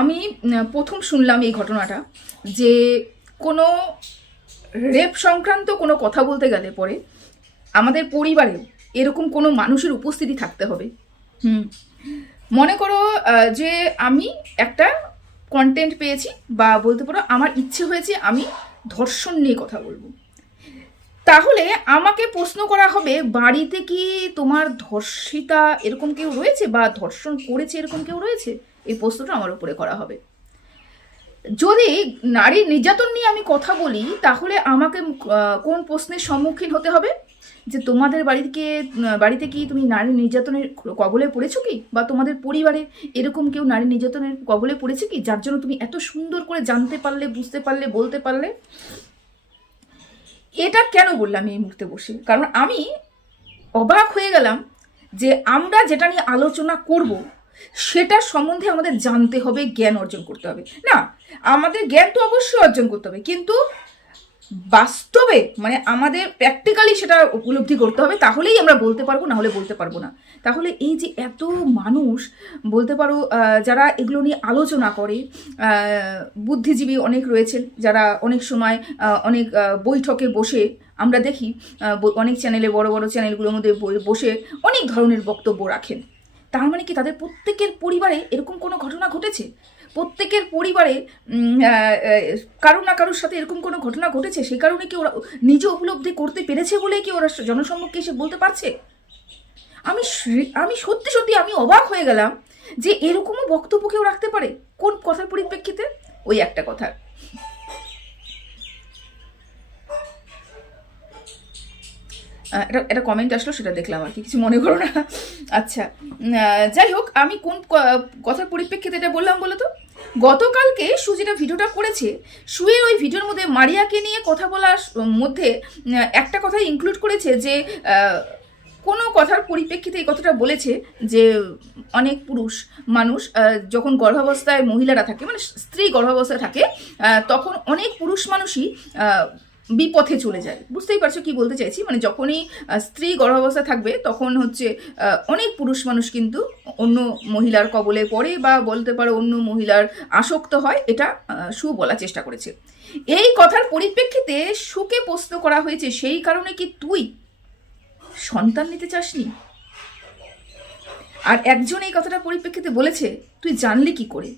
আমি প্রথম শুনলাম এই ঘটনাটা যে কোনো রেপ সংক্রান্ত কোনো কথা বলতে গেলে পরে আমাদের পরিবারে এরকম কোনো মানুষের উপস্থিতি থাকতে হবে। মনে করো যে আমি একটা কন্টেন্ট পেয়েছি বা বলতে পারো আমার ইচ্ছে হয়েছে আমি ধর্ষণ নিয়ে কথা বলবো, তাহলে আমাকে প্রশ্ন করা হবে বাড়িতে কি তোমার ধর্ষিতা এরকম কেউ রয়েছে বা ধর্ষণ করেছে এরকম কেউ রয়েছে, এই প্রশ্নটা আমার উপরে করা হবে। যদি নারী নির্যাতন নিয়ে আমি কথা বলি তাহলে আমাকে কোন প্রশ্নের সম্মুখীন হতে হবে যে তোমাদের বাড়িতে কি তুমি নারী নির্যাতনের কবলে পড়েছো কি, বা তোমাদের পরিবারে এরকম কেউ নারী নির্যাতনের কবলে পড়েছে কি যার জন্য তুমি এত সুন্দর করে জানতে পারলে, বুঝতে পারলে, বলতে পারলে। এটা কেন বললাম এই মুহূর্তে বসে, কারণ আমি অবাক হয়ে গেলাম যে আমরা যেটা নিয়ে আলোচনা করব সেটার সম্বন্ধে আমাদের জানতে হবে, জ্ঞান অর্জন করতে হবে। না, আমাদের জ্ঞান তো অবশ্যই অর্জন করতে হবে, কিন্তু বাস্তবে মানে আমাদের প্র্যাকটিক্যালি সেটা উপলব্ধি করতে হবে, তাহলেই আমরা বলতে পারবো, না হলে বলতে পারবো না। তাহলে এই যে এত মানুষ বলতে পারো যারা এগুলো নিয়ে আলোচনা করে, বুদ্ধিজীবী অনেক রয়েছেন যারা অনেক সময় অনেক বৈঠকে বসে আমরা দেখি অনেক চ্যানেলে, বড় বড় চ্যানেলগুলোর মধ্যে বসে অনেক ধরনের বক্তব্য রাখেন। তার মানে কি তাদের প্রত্যেকের পরিবারে এরকম কোনো ঘটনা ঘটেছে? প্রত্যেকের পরিবারে কারো না কারোর সাথে এরকম কোনো ঘটনা ঘটেছে, সেই কারণে কি ওরা নিজে উপলব্ধি করতে পেরেছে বলেই কি ওরা জনসম্মুখে এসে বলতে পারছে? আমি সত্যি সত্যি আমি অবাক হয়ে গেলাম যে এরকমও বক্তব্য কেউ রাখতে পারে। কোন কথার পরিপ্রেক্ষিতে? ওই একটা কথা, এটা কমেন্ট আসলো সেটা দেখলাম আর কি, কিছু মনে করো না। আচ্ছা, যাই হোক, আমি কোন কথার পরিপ্রেক্ষিতে এটা বললাম বলো তো? গতকালকে সু যেটা ভিডিওটা করেছে, সুয়ের ওই ভিডিওর মধ্যে মারিয়াকে নিয়ে কথা বলার মধ্যে একটা কথা ইনক্লুড করেছে যে কোনো কথার পরিপ্রেক্ষিতে এই কথাটা বলেছে যে অনেক পুরুষ মানুষ যখন গর্ভাবস্থায় মহিলারা থাকে, মানে স্ত্রী গর্ভাবস্থায় থাকে, তখন অনেক পুরুষ মানুষই বিপথে চলে যায়। বুঝতেই পারছো কি বলতে চাইছি? মানে যখনই স্ত্রী গর্ভাবস্থা থাকবে তখন হচ্ছে অনেক পুরুষ মানুষ কিন্তু অন্য মহিলার কবলে পড়ে বা বলতে পারো অন্য মহিলার আসক্ত হয়, এটা সু বলার চেষ্টা করেছে। এই কথার পরিপ্রেক্ষিতে সুকে প্রশ্ন করা হয়েছে সেই কারণে কি তুই সন্তান নিতে চাসনি? আর একজন এই কথাটা পরিপ্রেক্ষিতে বলেছে তুই জানলি কি করে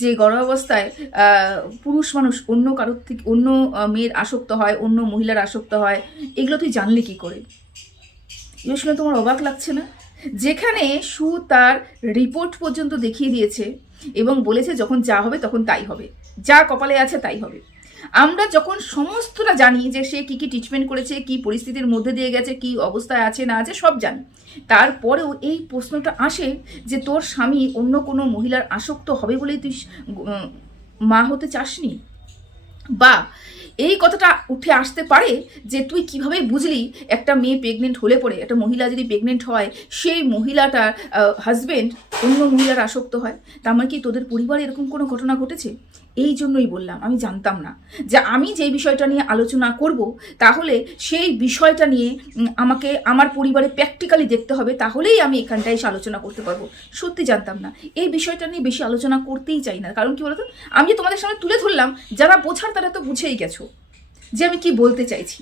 যে গর্ভাবস্থায় পুরুষ মানুষ অন্য কারোর থেকে অন্য মেয়ের আসক্ত হয়, অন্য মহিলার আসক্ত হয়, এগুলো তুই জানলি কি করে? এগুলো শুনে তোমার অবাক লাগছে না? যেখানে সু তার রিপোর্ট পর্যন্ত দেখিয়ে দিয়েছে এবং বলেছে যখন যা হবে তখন তাই হবে, যা কপালে আছে তাই হবে। আমরা যখন সমস্তটা জানি যে সে কী কী ট্রিটমেন্ট করেছে, কী পরিস্থিতির মধ্যে দিয়ে গেছে, কী অবস্থায় আছে না আছে সব জানি, তারপরেও এই প্রশ্নটা আসে যে তোর স্বামী অন্য কোনো মহিলার আসক্ত হবে বলেই তুই মা হতে চাসনি। বা এই কথাটা উঠে আসতে পারে যে তুই কিভাবে বুঝলি একটা মেয়ে প্রেগনেন্ট হলে পরে, একটা মহিলা যদি প্রেগনেন্ট হয় সেই মহিলাটার হাজবেন্ড অন্য মহিলার আসক্ত হয়, তার মানে কি তোদের পরিবারে এরকম কোনো ঘটনা ঘটেছে? এই জন্যই বললাম আমি জানতাম না যে আমি যেই বিষয়টা নিয়ে আলোচনা করব তাহলে সেই বিষয়টা নিয়ে আমাকে আমার পরিবারে প্র্যাকটিক্যালি দেখতে হবে, তাহলেই আমি এখানটায় এসে আলোচনা করতে পারবো। সত্যি জানতাম না, এই বিষয়টা নিয়ে বেশি আলোচনা করতেই চাই না। কারণ কি বলতো, আমি যে তোমাদের সামনে তুলে ধরলাম, যারা বোঝার তারা তো বুঝেই গেছো যে আমি কি বলতে চাইছি।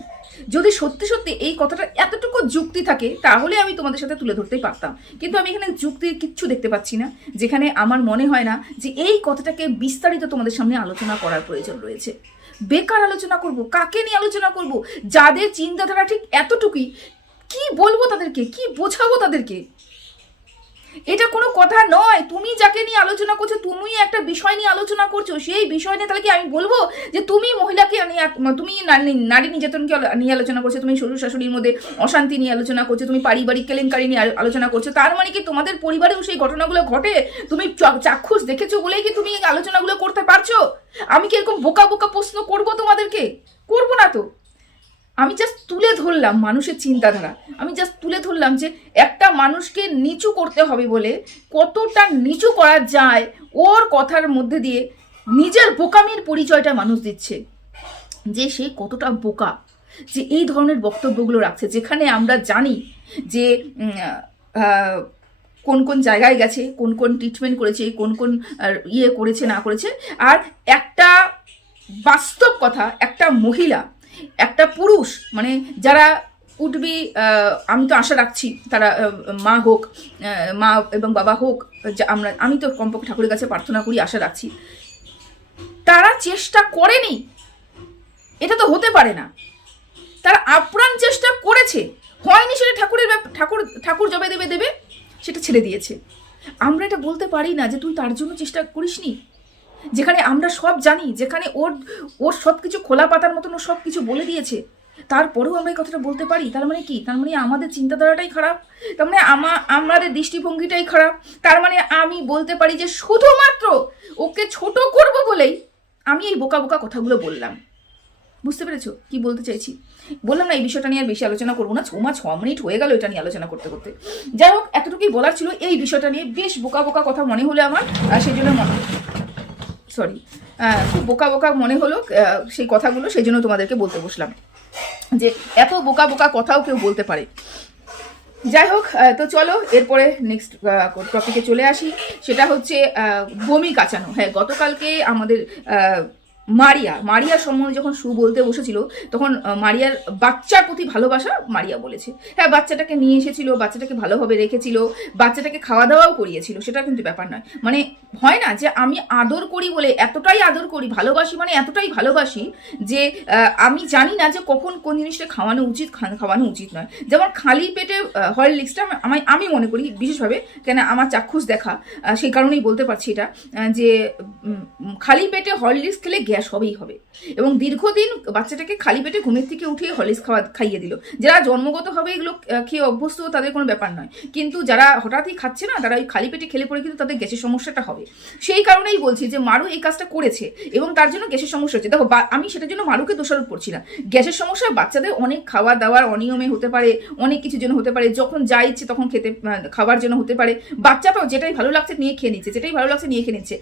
যদি সত্যি সত্যি এই কথাটা এতটুকু যুক্তি থাকে তাহলে আমি তোমাদের সাথে তুলে ধরতেই পারতাম, কিন্তু আমি এখানে যুক্তির কিচ্ছু দেখতে পাচ্ছি না, যেখানে আমার মনে হয় না যে এই কথাটাকে বিস্তারিত তোমাদের সামনে আলোচনা করার প্রয়োজন রয়েছে। বেকার আলোচনা করব, কাকে নিয়ে আলোচনা করব? যাদের চিন্তাধারা ঠিক এতটুকুই, কি বলবো তাদেরকে, কি বোঝাবো তাদেরকে? এটা কোনো কথা নয়। তুমি যাকে নিয়ে আলোচনা করছো, তুমি একটা বিষয় নিয়ে আলোচনা করছো, সেই বিষয় নিয়ে তাহলে কি আমি বলবো যে তুমি মহিলাকে নিয়ে, তুমি নারী নির্যাতনকে নিয়ে আলোচনা করছো, তুমি শ্বশুর শাশুড়ির মধ্যে অশান্তি নিয়ে আলোচনা করছো, তুমি পারিবারিক কেলেঙ্কারি নিয়ে আলোচনা করছো, তার মানে কি তোমাদের পরিবারেও সেই ঘটনাগুলো ঘটে? তুমি চাক্ষুষ দেখেছো বলেই কি তুমি আলোচনাগুলো করতে পারছো? আমি কি এরকম বোকা বোকা প্রশ্ন করবো তোমাদেরকে? করবো না তো। আমি জাস্ট তুলে ধরলাম মানুষের চিন্তাধারা, আমি জাস্ট তুলে ধরলাম যে একটা মানুষকে নিচু করতে হবে বলে কতটা নিচু করা যায় ওর কথার মধ্যে দিয়ে নিজের বোকামির পরিচয়টা মানুষ দিচ্ছে যে সে কতটা বোকা, যে এই ধরনের বক্তব্যগুলো রাখছে, যেখানে আমরা জানি যে কোন কোন জায়গায় গেছে, কোন কোন ট্রিটমেন্ট করেছে, কোন কোন ইয়ে করেছে না করেছে। আর একটা বাস্তব কথা, একটা মহিলা, একটা পুরুষ, মানে যারা উঠবি, আমি তো আশা রাখছি তারা মা হোক, মা এবং বাবা হোক, আমি তো কমপক্ষে ঠাকুরের কাছে প্রার্থনা করি, আশা রাখছি তারা চেষ্টা করেনি, এটা তো হতে পারে না। তারা আপ্রাণ চেষ্টা করেছে, হয়নি সেটা ঠাকুর জবে দেবে সেটা ছেড়ে দিয়েছে। আমরা এটা বলতে পারি না যে তুই তার জন্য চেষ্টা করিসনি, যেখানে আমরা সব জানি, যেখানে ওর সব কিছু খোলা পাতার মতন ও সব কিছু বলে দিয়েছে, তারপরেও আমরা এই কথাটা বলতে পারি। তার মানে কি? তার মানে আমাদের চিন্তাধারাটাই খারাপ, তার মানে আমাদের দৃষ্টিভঙ্গিটাই খারাপ। তার মানে আমি বলতে পারি যে শুধুমাত্র ওকে ছোট করব বলেই আমি এই বোকা বোকা কথাগুলো বললাম। বুঝতে পেরেছো কি বলতে চাইছি? বললাম না এই বিষয়টা নিয়ে আর বেশি আলোচনা করবো না, 6 মিনিট হয়ে গেল এটা নিয়ে আলোচনা করতে করতে। যাই হোক, এতটুকুই বলার ছিল। এই বিষয়টা নিয়ে বেশ বোকা বোকা কথা মনে হলো আমার, সেই জন্য খুব বোকা বোকা মনে হলো সেই কথাগুলো, সেই জন্য তোমাদেরকে বলতে বসলাম যে এত বোকা বোকা কথাও কেউ বলতে পারে। যাই হোক, তো চলো এরপরে নেক্সট টপিকে চলে আসি। সেটা হচ্ছে বমি কাচানো। হ্যাঁ, গতকালকে আমাদের মারিয়ার সম্বন্ধে যখন বলতে বসেছিল, তখন মারিয়ার বাচ্চার প্রতি ভালোবাসা মারিয়া বলেছে। হ্যাঁ, বাচ্চাটাকে নিয়ে এসেছিল, বাচ্চাটাকে ভালোভাবে রেখেছিল, বাচ্চাটাকে খাওয়া দাওয়াও করিয়েছিল, সেটা কিন্তু ব্যাপার নয়। মানে হয় না যে আমি আদর করি বলে এতটাই আদর করি, ভালোবাসি মানে এতটাই ভালোবাসি যে আমি জানি না যে কখন কোন জিনিসটা খাওয়ানো উচিত, খাওয়ানো উচিত নয়। যেমন খালি পেটে হরলিক্সটা আমি মনে করি বিশেষভাবে, কেন আমার চাক্ষুষ দেখা, সেই কারণেই বলতে পারছি এটা, যে খালি পেটে হরলিক্স খেলে গ্যাস হবেই হবে। এবং দীর্ঘদিন বাচ্চাটাকে খালি পেটে ঘুমের থেকে উঠিয়ে হরলিক্স খাইয়ে দিল। যারা জন্মগতভাবে এগুলো খেয়ে অভ্যস্ত, তাদের কোনো ব্যাপার নয়, কিন্তু যারা হঠাৎই খাচ্ছে না, তারা ওই খালি পেটে খেলে পরে কিন্তু তাদের গ্যাসের সমস্যাটা হবে। সেই কারণেই বলছি যে মারু এই কাজটা করেছে এবং তার জন্য গ্যাসের সমস্যা হচ্ছে। দেখো, আমি সেটার জন্য মারুকে দোষারোপ করছি না। গ্যাসের সমস্যা বাচ্চাদের অনেক খাওয়া দাওয়ার অনিয়মে হতে পারে, অনেক কিছুর জন্য হতে পারে, যখন যা ইচ্ছে তখন খাবার জন্য হতে পারে। বাচ্চাটাও যেটাই ভালো লাগছে নিয়ে খেয়ে নিচ্ছে, যেটাই ভালো লাগছে নিয়ে খেয়ে নিচ্ছে।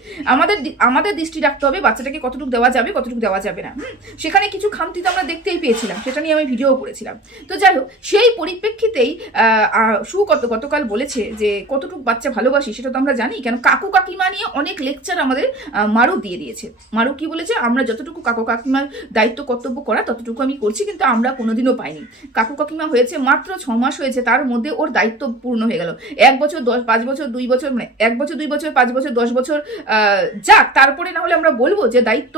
আমাদের দৃষ্টি রাখতে হবে বাচ্চাটাকে কতটুকু দেওয়া যাবে, কতটুকু দেওয়া যাবে না। সেখানে কিছু খামতি তো আমরা দেখতেই পেয়েছিলাম, সেটা নিয়ে আমি ভিডিও করেছিলাম। তো যাই হোক, সেই পরিপ্রেক্ষিতেই গতকাল বলেছে যে কতটুকু বাচ্চা ভালোবাসি সেটা তো আমরা জানি। কেন, কাকু কাকিমা নিয়ে অনেক লেকচার আমাদের মারু দিয়ে দিয়েছে। মারু কি বলেছে, আমরা যতটুকু কাকু কাকিমার দায়িত্ব কর্তব্য করা ততটুকু আমি করছি, কিন্তু আমরা কোনোদিনও পাইনি। কাকু কাকিমা হয়েছে মাত্র 6 মাস হয়েছে, তার মধ্যে ওর দায়িত্ব পূর্ণ হয়ে গেল। 1 বছর 5 বছর 2 বছর, মানে 1 বছর 2 বছর 5 বছর 10 বছর যাক, তারপরে না হলে আমরা বলবো যে দায়িত্ব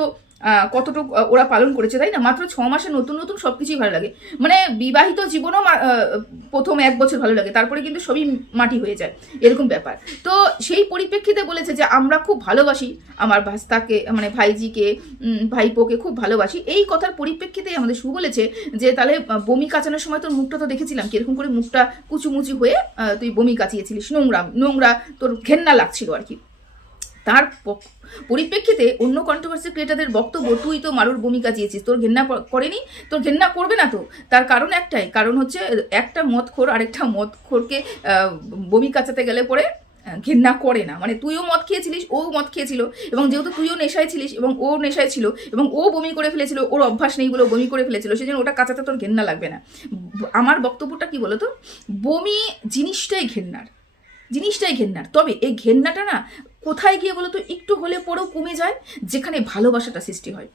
কতটুকু ওরা পালন করেছে, তাই না? মাত্র 6 মাসে নতুন নতুন সবকিছুই ভালো লাগে। মানে বিবাহিত জীবনও প্রথম 1 বছর ভালো লাগে, তারপরে কিন্তু সবই মাটি হয়ে যায়, এরকম ব্যাপার। তো সেই পরিপ্রেক্ষিতে বলেছে যে আমরা খুব ভালোবাসি আমার ভাস্তাকে, মানে ভাইজিকে, ভাইপোকে খুব ভালোবাসি। এই কথার পরিপ্রেক্ষিতেই আমাদের বলেছে যে তাহলে বমি কাচানোর সময় তোর মুখটা তো দেখেছিলাম কিরকম করে মুখটা কুচুমুচি হয়ে তুই বমি কাচিয়েছিলিস, নোংরা তোর ঘেন্না লাগছিল আর কি। তার পরিপ্রেক্ষিতে অন্য কন্ট্রোভার্সি ক্রিয়েটারদের বক্তব্য, তুই তো মারুর বমি কাচিয়েছিস, তোর ঘেন্না করেনি, তোর ঘেন্না করবে না তো। তার কারণ একটাই, কারণ হচ্ছে একটা মদখোর আরেকটা মদখোরকে বমি কাচাতে গেলে পরে ঘেন্না করে না। মানে তুইও মদ খেয়েছিলিস, ও মদ খেয়েছিল, এবং যেহেতু তুইও নেশায় ছিলিস এবং ও নেশায় ছিল এবং ও বমি করে ফেলেছিল, ওর অভ্যাস নেই বলে বমি করে ফেলেছিল, সেই জন্য ওটা কাচাতে তোর ঘেন্না লাগবে না। আমার বক্তব্যটা কি বলতো, বমি জিনিসটাই ঘেন্নার, তবে এই ঘেন্নাটা না কোথায় গিয়ে বলো তো একটু হলে পরেও কমে যায়, যেখানে ভালোবাসাটা সৃষ্টি হয়।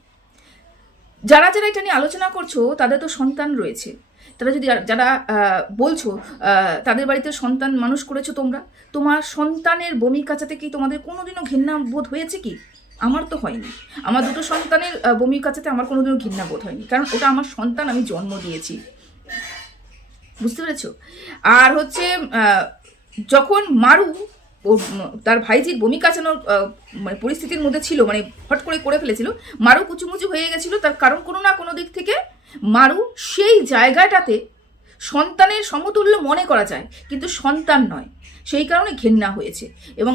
যারা এটা নিয়ে আলোচনা করছো তাদের তো সন্তান রয়েছে, তারা যদি যারা বলছো তাদের বাড়িতে সন্তান মানুষ করেছো তোমরা, তোমার সন্তানের বমি কাচাতে কি তোমাদের কোনোদিনও ঘৃণা বোধ হয়েছে কি? আমার তো হয়নি। আমার 2টো সন্তানের বমি কাচাতে আমার কোনোদিনও ঘৃণা বোধ হয়নি, কারণ ওটা আমার সন্তান, আমি জন্ম দিয়েছি। বুঝতে পেরেছো? আর হচ্ছে যখন মারু তার ভাইজির বমি কাচানোর মানে পরিস্থিতির মধ্যে ছিল, মানে হট করে ফেলেছিল, মারু কুচুমুচু হয়ে গেছিল, তার কারণ কোনো না কোনো দিক থেকে মারু সেই জায়গাটাতে সন্তানের সমতুল্য মনে করা যায়, কিন্তু সন্তান নয়, সেই কারণে ঘেন্না হয়েছে। এবং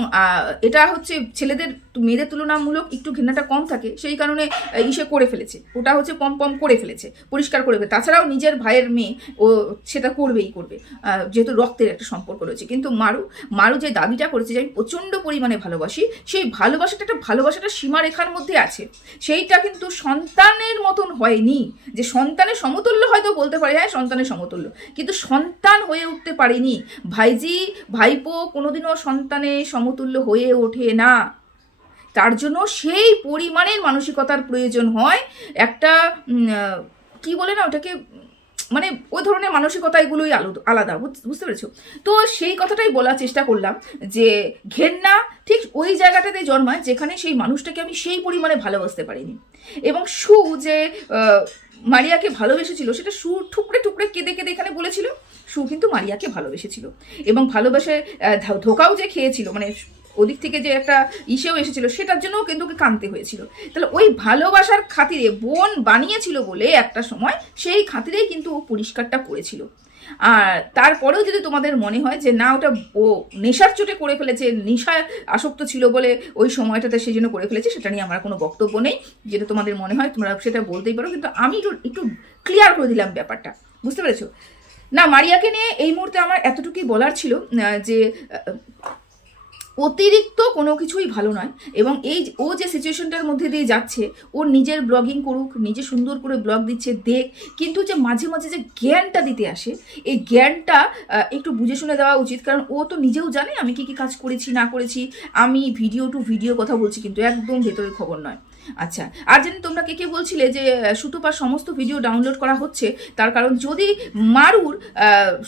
এটা হচ্ছে ছেলেদের মেয়েদের তুলনামূলক একটু ঘৃণাটা কম থাকে, সেই কারণে ইসে করে ফেলেছে, ওটা হচ্ছে পম পম করে ফেলেছে, পরিষ্কার করে ফেলে। তাছাড়াও নিজের ভাইয়ের মেয়ে, ও সেটা করবেই করবে, যেহেতু রক্তের একটা সম্পর্ক রয়েছে। কিন্তু মারু যে দাবিটা করেছে যে আমি প্রচণ্ড পরিমাণে ভালোবাসি, সেই ভালোবাসাটা সীমারেখার মধ্যে আছে। সেইটা কিন্তু সন্তানের মতন হয়নি, যে সন্তানের সমতুল্য হয়তো বলতে পারে, হ্যাঁ সন্তানের সমতুল্য, কিন্তু সন্তান হয়ে উঠতে পারেনি। ভাইপো কোনোদিনও সন্তানের সমতুল্য হয়ে ওঠে না। তার জন্য সেই পরিমাণের মানসিকতার প্রয়োজন হয়। একটা কি বলে না ওটাকে, মানে ওই ধরনের মানসিকতা এগুলোই আলাদা, বুঝতে পেরেছো? তো সেই কথাটাই বলার চেষ্টা করলাম যে ঘেন্না ঠিক ওই জায়গাটাতে জন্মায় যেখানে সেই মানুষটাকে আমি সেই পরিমাণে ভালোবাসতে পারিনি। এবং যে মারিয়াকে ভালোবেসেছিল, সেটা ঠুকরে ঠুকরে কেঁদে কেঁদে এখানে বলেছিল কিন্তু মারিয়াকে ভালোবেসেছিল, এবং ভালোবেসে ধোকাও যে খেয়েছিল, মানে ওদিক থেকে যে একটা ইসেও এসেছিল, সেটার জন্যও কিন্তু ওকে কাঁদতে হয়েছিল। তাহলে ওই ভালোবাসার খাতিরে বোন বানিয়েছিল বলে একটা সময়, সেই খাতিরেই কিন্তু ও পরিষ্কারটা করেছিল। আর তারপরেও যদি তোমাদের মনে হয় যে না ওটা ও নেশার চোটে করে ফেলেছে, নেশায় আসক্ত ছিল বলে ওই সময়টাতে সেই জন্য করে ফেলেছে, সেটা নিয়ে আমার কোনো বক্তব্য নেই। যেটা তোমাদের মনে হয় তোমরা সেটা বলতেই পারো, কিন্তু আমি একটু ক্লিয়ার করে দিলাম ব্যাপারটা, বুঝতে পেরেছো? না, মারিয়াকে নিয়ে এই মুহূর্তে আমার এতটুকুই বলার ছিল যে অতিরিক্ত কোনো কিছুই ভালো নয়। এবং ও যে সিচুয়েশনটার মধ্যে দিয়ে যাচ্ছে, ওর নিজের ব্লগিং করুক, নিজে সুন্দর করে ব্লগ দিচ্ছে দেখ, কিন্তু যে মাঝে মাঝে যে জ্ঞানটা দিতে আসে, এই জ্ঞানটা একটু বুঝে শুনে দেওয়া উচিত। কারণ ও তো নিজেও জানে আমি কি কাজ করেছি না করেছি। আমি ভিডিও টু ভিডিও কথা বলছি, কিন্তু একদম ভেতরের খবর নয়। আচ্ছা, আর জানি তোমরা কে বলছিলে যে সুতোপার সমস্ত ভিডিও ডাউনলোড করা হচ্ছে, তার কারণ যদি মারুর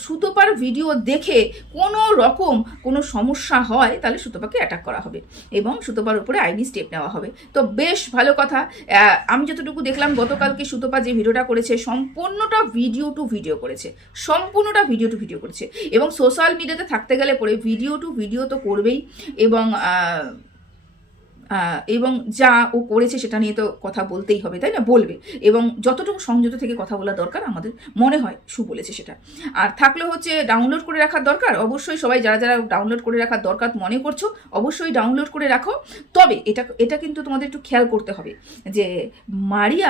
সুতোপার ভিডিও দেখে কোনো রকম কোনো সমস্যা হয়, তাহলে সুতোপাকে অ্যাটাক করা হবে এবং সুতোপার উপরে আইনি স্টেপ নেওয়া হবে। তো বেশ ভালো কথা। আমি যতটুকু দেখলাম গতকালকে সুতোপা যে ভিডিওটা করেছে, সম্পূর্ণটা ভিডিও টু ভিডিও করেছে, এবং সোশ্যাল মিডিয়াতে থাকতে গেলে পরে ভিডিও টু ভিডিও তো করবেই, এবং যা ও করেছে সেটা নিয়ে তো কথা বলতেই হবে, তাই না? বলবে, এবং যতটুকু সংযত থেকে কথা বলা দরকার আমাদের মনে হয় বলেছে সেটা। আর থাকলে হচ্ছে ডাউনলোড করে রাখার দরকার, অবশ্যই সবাই যারা ডাউনলোড করে রাখার দরকার মনে করছো, অবশ্যই ডাউনলোড করে রাখো। তবে এটা কিন্তু তোমাদের একটু খেয়াল করতে হবে যে মারিয়া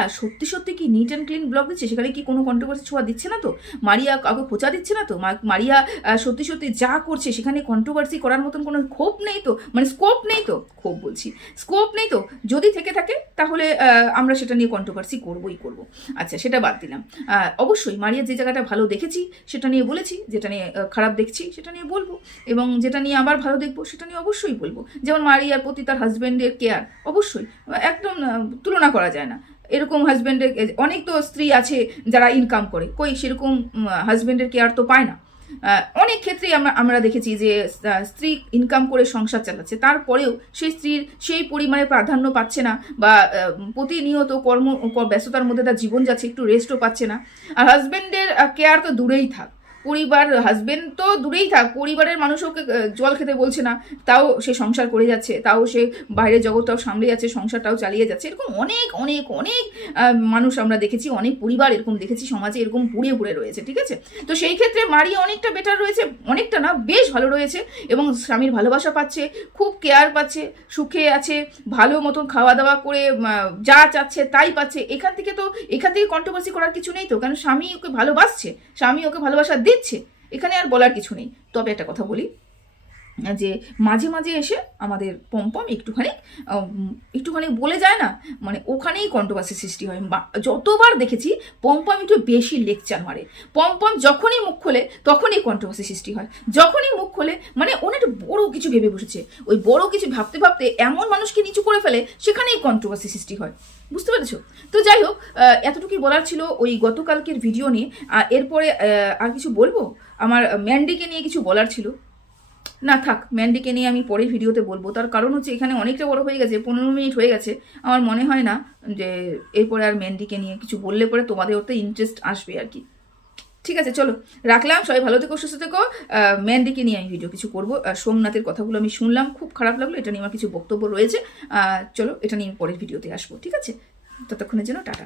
সত্যি কি নিট অ্যান্ড ক্লিন ব্লগ দিচ্ছে, সেখানে কি কোনো কন্ট্রোভার্সি ছোঁয়া দিচ্ছে না তো? মারিয়া কাউকে খোঁচা দিচ্ছে না তো? মারিয়া সত্যি যা করছে সেখানে কন্ট্রোভার্সি করার মতন কোনো ক্ষোভ নেই তো, মানে স্কোপ নেই তো, স্কোপ নেই তো। যদি থেকে থাকে তাহলে আমরা সেটা নিয়ে কন্ট্রোভার্সি করবই করব। আচ্ছা, সেটা বাদ দিলাম। অবশ্যই মারিয়া যে জায়গাটা ভালো দেখেছি সেটা নিয়ে বলেছি, যেটা নিয়ে খারাপ দেখছি সেটা নিয়ে বলবো, এবং যেটা নিয়ে আবার ভালো দেখবো সেটা নিয়ে অবশ্যই বলবো। যেমন মারিয়ার প্রতি তার হাজব্যান্ডের কেয়ার, অবশ্যই একদম তুলনা করা যায় না। এরকম হাজব্যান্ডের অনেক তো স্ত্রী আছে যারা ইনকাম করে, কই সেরকম হাজব্যান্ডের কেয়ার তো পায় না। অনেক ক্ষেত্রেই আমরা দেখেছি যে স্ত্রী ইনকাম করে সংসার চালাচ্ছে, তারপরেও সেই স্ত্রীর সেই পরিমাণে প্রাধান্য পাচ্ছে না, বা প্রতিনিয়ত ব্যস্ততার মধ্যে তার জীবন যাচ্ছে, একটু রেস্টও পাচ্ছে না। আর হাজব্যান্ডের কেয়ার তো দূরেই থাক, হাজবেন্ড তো দূরেই থাক, পরিবারের মানুষ ওকে জল খেতে বলছে না, তাও সে সংসার করে যাচ্ছে, তাও সে বাইরের জগৎটাও সামলে যাচ্ছে, সংসারটাও চালিয়ে যাচ্ছে। এরকম অনেক অনেক অনেক মানুষ আমরা দেখেছি, অনেক পরিবার এরকম দেখেছি, সমাজে এরকম পুড়ে রয়েছে, ঠিক আছে? তো সেই ক্ষেত্রে মারিয়া অনেকটা বেটার রয়েছে, অনেকটা না বেশ ভালো রয়েছে, এবং স্বামীর ভালোবাসা পাচ্ছে, খুব কেয়ার পাচ্ছে, সুখে আছে, ভালো মতন খাওয়া দাওয়া করে যা চাচ্ছে তাই পাচ্ছে। এখান থেকে কন্ট্রোভার্সি করার কিছু নেই তো, কারণ স্বামী ওকে ভালোবাসছে, স্বামী ওকে ভালোবাসা দিচ্ছে, এখানে আর বলার কিছু নেই। তবে একটা কথা বলি, যে মাঝে মাঝে এসে আমাদের পম্পম একটুখানি বলে যায় না, মানে ওখানেই কন্ট্রোভার্সি সৃষ্টি হয়। যতবার দেখেছি পম্পম একটু বেশি লেকচার মারে, পম্পম যখনই মুখ খোলে তখনই কন্ট্রোভার্সি সৃষ্টি হয়, যখনই মুখ খোলে মানে ওনা একটু বড় কিছু ভেবে বসেছে, ওই বড় কিছু ভাবতে ভাবতে এমন মানুষকে নিচু করে ফেলে, সেখানেই কন্ট্রোভার্সি সৃষ্টি হয়, বুঝতে পেরেছো? তো যাই হোক, এতটুকুই বলার ছিল ওই গতকালকের ভিডিও নিয়ে। এরপরে আর কিছু বলবো, আমার ম্যান্ডিকে নিয়ে কিছু বলার ছিল। না থাক, ম্যান্ডিকে নিয়ে আমি পরের ভিডিওতে বলবো, তার কারণ হচ্ছে এখানে অনেকটা বড় হয়ে গেছে, 15 মিনিট হয়ে গেছে। আমার মনে হয় না যে এরপরে আর ম্যান্ডিকে নিয়ে কিছু বললে পরে তোমাদের ওতে ইন্টারেস্ট আসবে আর কি। ঠিক আছে, চলো রাখলাম, সবাই ভালো থেকো, সুস্থ থেকো। ম্যান্ডিকে নিয়ে আমি ভিডিও কিছু করবো। সোমনাথের কথাগুলো আমি শুনলাম, খুব খারাপ লাগলো, এটা নিয়ে আমার কিছু বক্তব্য রয়েছে। চলো এটা নিয়ে পরের ভিডিওতে আসবো, ঠিক আছে? ততক্ষণের জন্য টাটা।